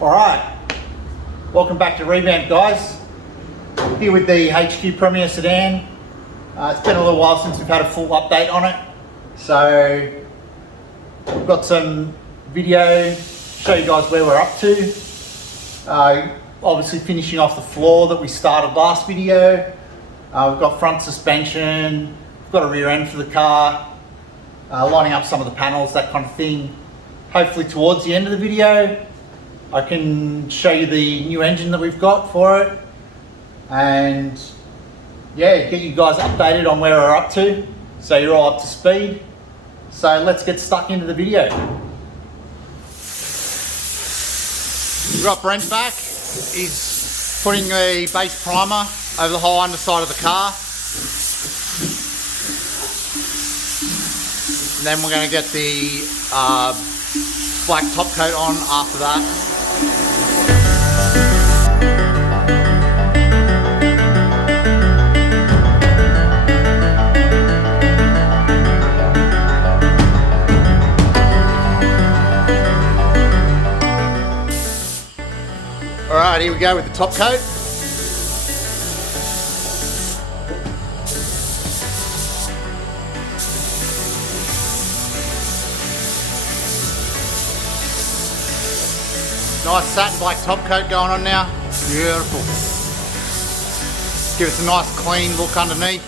Alright, welcome back to Revamp, guys. Here with the HQ Premier Sedan. It's been a little while since we've had a full update on it. So, we've got some video to show you guys where we're up to. Obviously finishing off the floor that we started last video. We've got front suspension, we've got a rear end for the car, lining up some of the panels, that kind of thing. Hopefully towards the end of the video, I can show you the new engine that we've got for it, and yeah, get you guys updated on where we're up to, so you're all up to speed. So let's get stuck into the video. We've got Brent back. He's putting the base primer over the whole underside of the car. And then we're going to get the black top coat on after that. Alright, here we go with the top coat. Nice satin black top coat going on now. Beautiful. Give us a nice clean look underneath.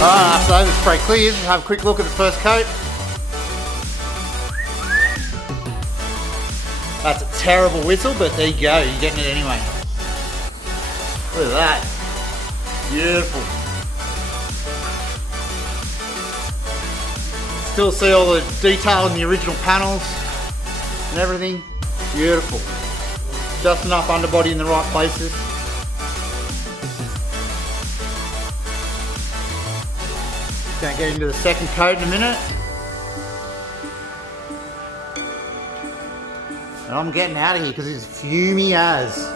After those spray clears, we'll have a quick look at the first coat. That's a terrible whistle, but there you go, you're getting it anyway. Look at that. Beautiful. Still see all the detail in the original panels and everything. Beautiful. Just enough underbody in the right places. Gonna get into the second coat in a minute. And I'm getting out of here because it's fumey as.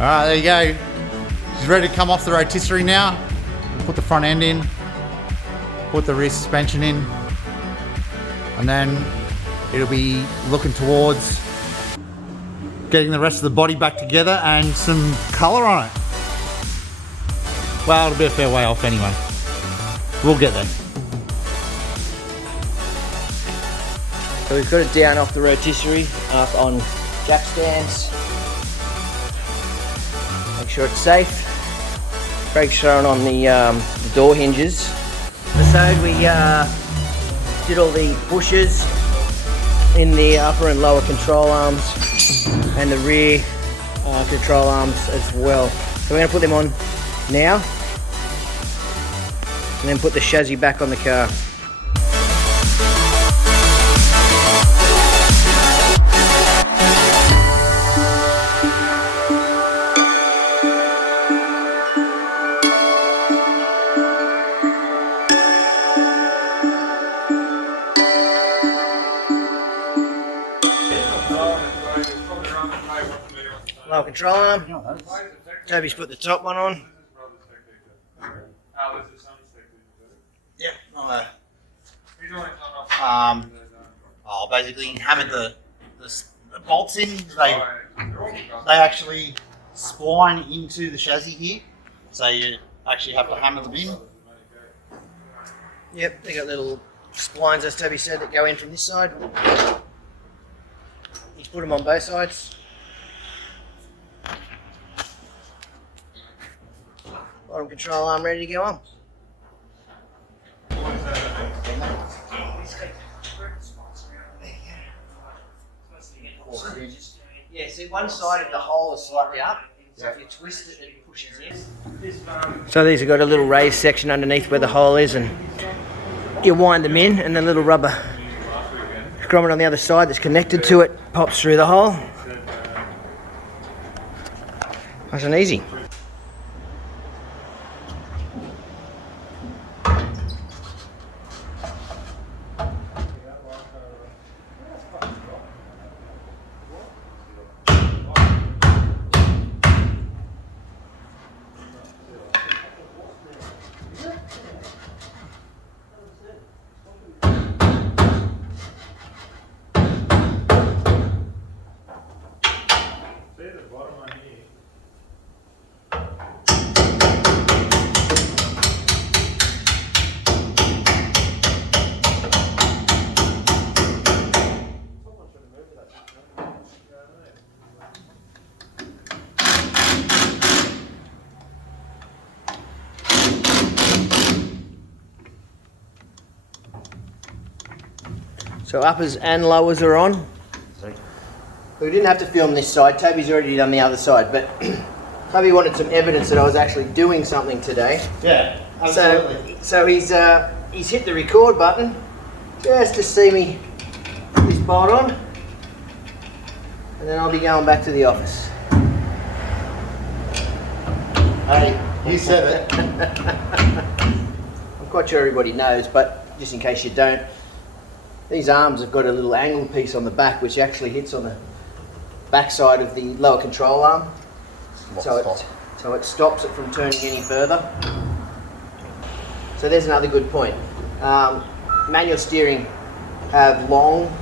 Alright, there you go. She's ready to come off the rotisserie now. Put the front end in, put the rear suspension in, and then it'll be looking towards getting the rest of the body back together and some colour on it. Well, it'll be a fair way off anyway. We'll get there. So we've got it down off the rotisserie, up on jack stands. Make sure it's safe. Craig's showing on the door hinges. So we did all the bushes in the upper and lower control arms and the rear control arms as well. So we're going to put them on now and then put the chassis back on the car. Lower control arm. Toby's put the top one on. Yeah, I'll basically hammered the bolts in. They actually spline into the chassis here, so you actually have to hammer them in. Yep, they got little splines, as Toby said, that go in from this side. He's put them on both sides. Bottom control arm ready to go on. Yeah, see, one side of the hole is slightly up, so if you twist it, it pushes in. So these have got a little raised section underneath where the hole is, and you wind them in, and the little rubber grommet on the other side that's connected to it pops through the hole. Nice and easy. So uppers and lowers are on. We didn't have to film this side, Toby's already done the other side, but Toby wanted some evidence that I was actually doing something today. Yeah, absolutely. So he's hit the record button just to see me put this bolt on, and then I'll be going back to the office. Hey, you said it. I'm quite sure everybody knows, but just in case you don't, these arms have got a little angle piece on the back which actually hits on the back side of the lower control arm. So it stops it from turning any further. So there's another good point. Manual steering have long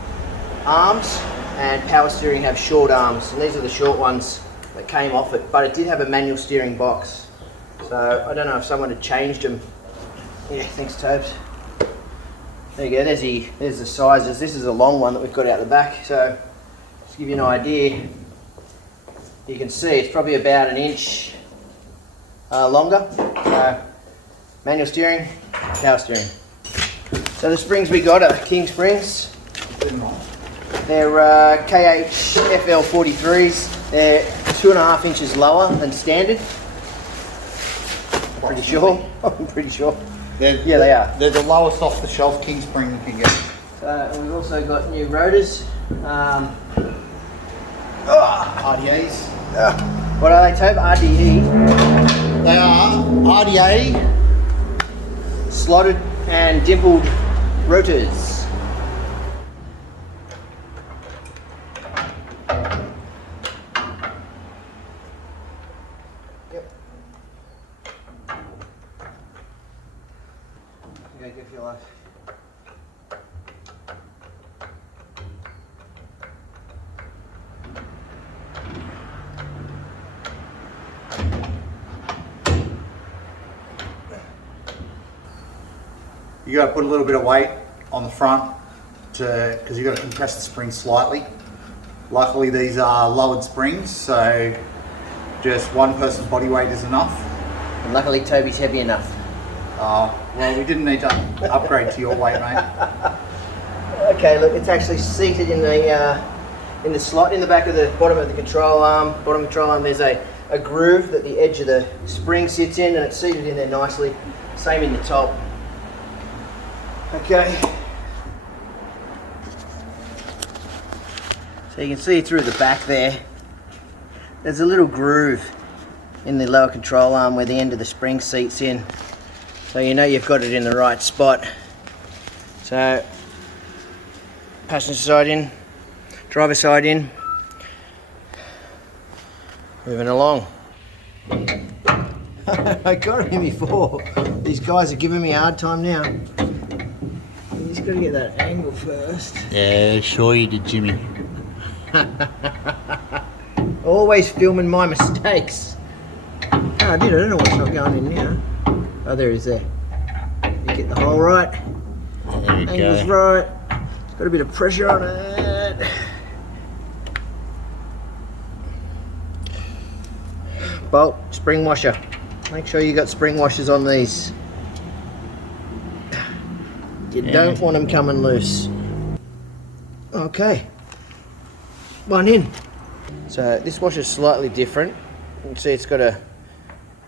arms and power steering have short arms, and these are the short ones that came off it, but it did have a manual steering box. So I don't know if someone had changed them. Yeah, thanks Tobes. There you go, there's the sizes. This is a long one that we've got out the back, so to give you an idea, you can see it's probably about an inch longer. Manual steering, power steering. So the springs we got are King springs. They're KH FL43s. They're 2.5 inches lower than standard. Pretty sure. I'm pretty sure. Yeah, they are. They're the lowest off the shelf king spring you can get. And we've also got new rotors. RDAs. What are they, Tobe? RDE. They are RDA. Slotted and dimpled rotors. Go give your life. You got to put a little bit of weight on the front because you got to compress the spring slightly. Luckily these are lowered springs, so just one person's body weight is enough. And luckily Toby's heavy enough. Well, we didn't need to upgrade to your weight, mate. Okay, look, it's actually seated in the slot in the back of the bottom of the control arm. Bottom control arm, there's a groove that the edge of the spring sits in, and it's seated in there nicely. Same in the top. Okay. So you can see through the back there, there's a little groove in the lower control arm where the end of the spring seats in. So you know you've got it in the right spot. So passenger side in, driver side in. Moving along. I got him before. These guys are giving me a hard time now. You just got to get that angle first. Yeah, sure you did, Jimmy. Always filming my mistakes. Oh, I did. I don't know what's not going in now. Oh, there he is there. You get the hole right. There you Angle's go. right. Got a bit of pressure on it. Bolt, spring washer. Make sure you got spring washers on these. You don't want them coming loose. Okay. One in. So this washer is slightly different. You can see it's got a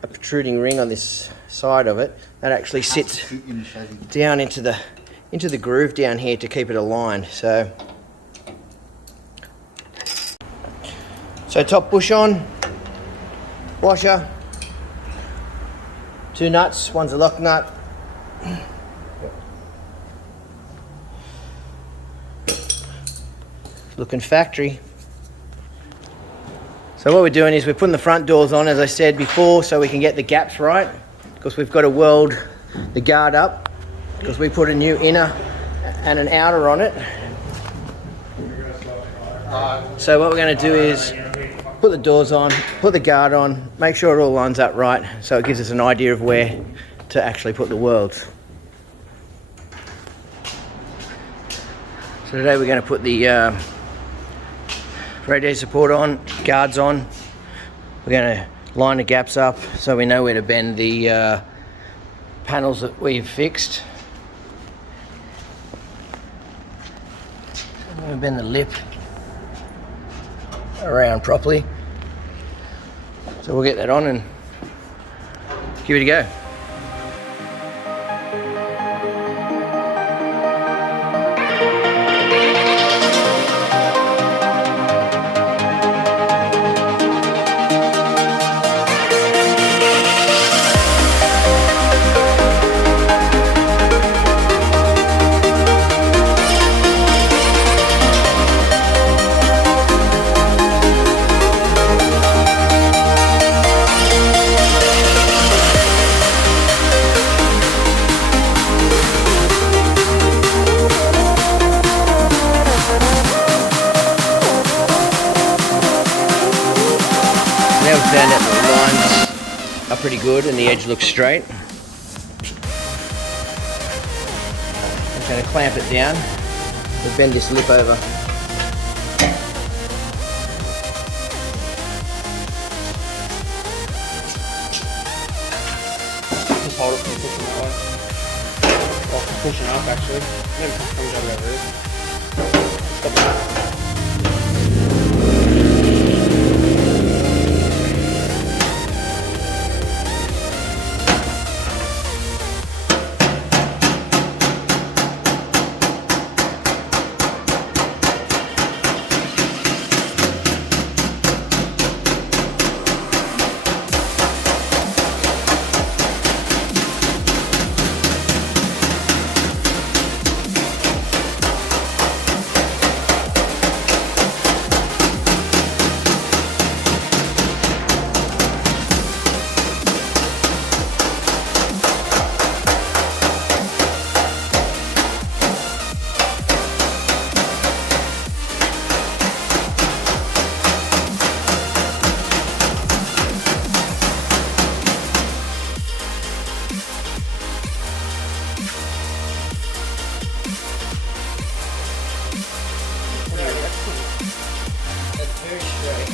protruding ring on this side of it that actually sits down into the groove down here to keep it aligned. So top bush on, washer, 2 nuts, one's a lock nut. Looking factory. So what we're doing is we're putting the front doors on, as I said before, so we can get the gaps right, because we've got to weld the guard up, because we put a new inner and an outer on it. So what we're going to do is put the doors on, put the guard on, make sure it all lines up right, so it gives us an idea of where to actually put the welds. So today we're going to put the radiator support on, guards on. We're going to line the gaps up so we know where to bend the panels that we've fixed. So we're going to bend the lip around properly. So we'll get that on and give it a go. Now we've found out that the lines are pretty good and the edge looks straight. I'm going to clamp it down. We'll bend this lip over. Just hold it from pushing that way. Or from pushing up actually. Maybe comes out over here. Stop that. That's very straight.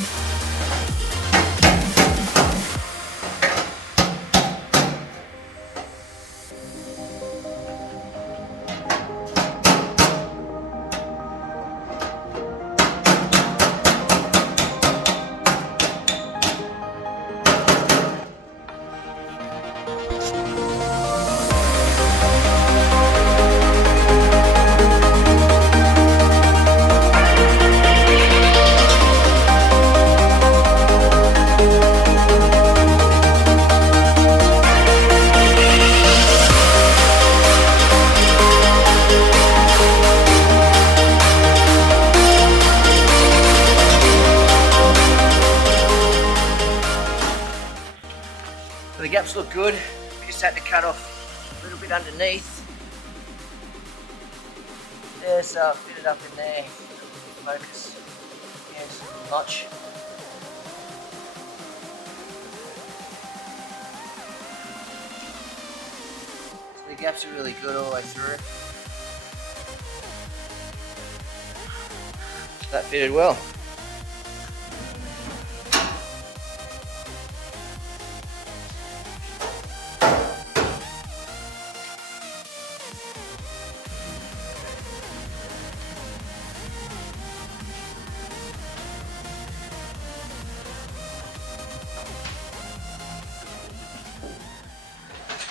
So the gaps look good. We just had to cut off a little bit underneath. There, so I'll fit it up in there. Focus. Yes, notch. So the gaps are really good all the way through. That fitted well.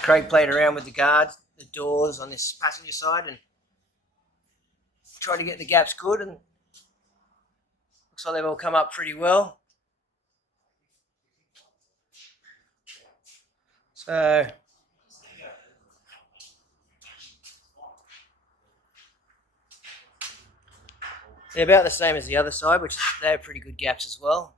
Craig played around with the guards, the doors on this passenger side, and tried to get the gaps good, and looks like they've all come up pretty well. So they're about the same as the other side, which they have pretty good gaps as well.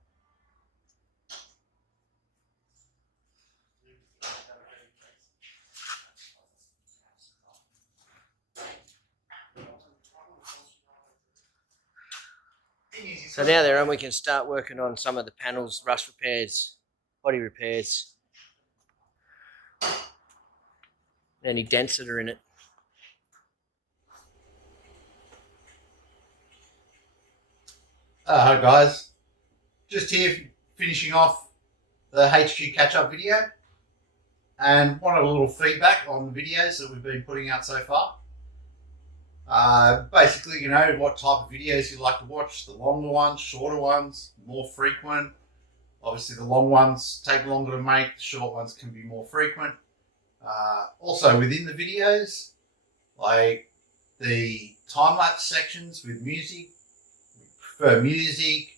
So now they're on, we can start working on some of the panels, rust repairs, body repairs, any dents that are in it. Hi guys, just here finishing off the HQ catch-up video and wanted a little feedback on the videos that we've been putting out so far. Basically, you know, what type of videos you like to watch, the longer ones, shorter ones, more frequent. Obviously the long ones take longer to make, the short ones can be more frequent. Also within the videos, like the time-lapse sections with music, we prefer music,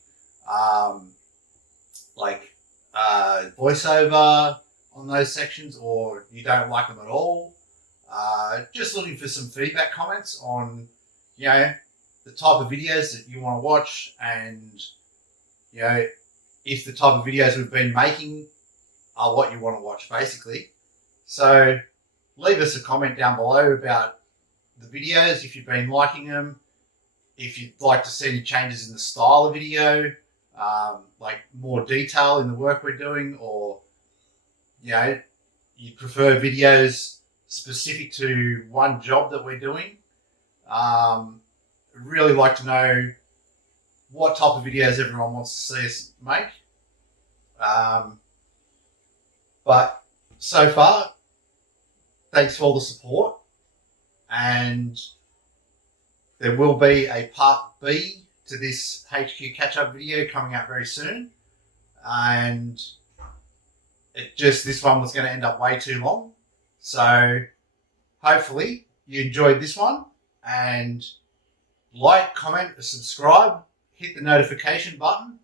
voiceover on those sections, or you don't like them at all. Just looking for some feedback comments on, you know, the type of videos that you want to watch, and, you know, if the type of videos we've been making are what you want to watch, basically. So leave us a comment down below about the videos, if you've been liking them, if you'd like to see any changes in the style of video, like more detail in the work we're doing, or, you know, you prefer videos specific to one job that we're doing. Really like to know what type of videos everyone wants to see us make. But so far, thanks for all the support, and there will be a part B to this HQ catch-up video coming out very soon, and this one was going to end up way too long. So hopefully you enjoyed this one, and like, comment, subscribe, hit the notification button,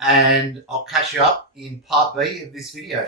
and I'll catch you up in part B of this video.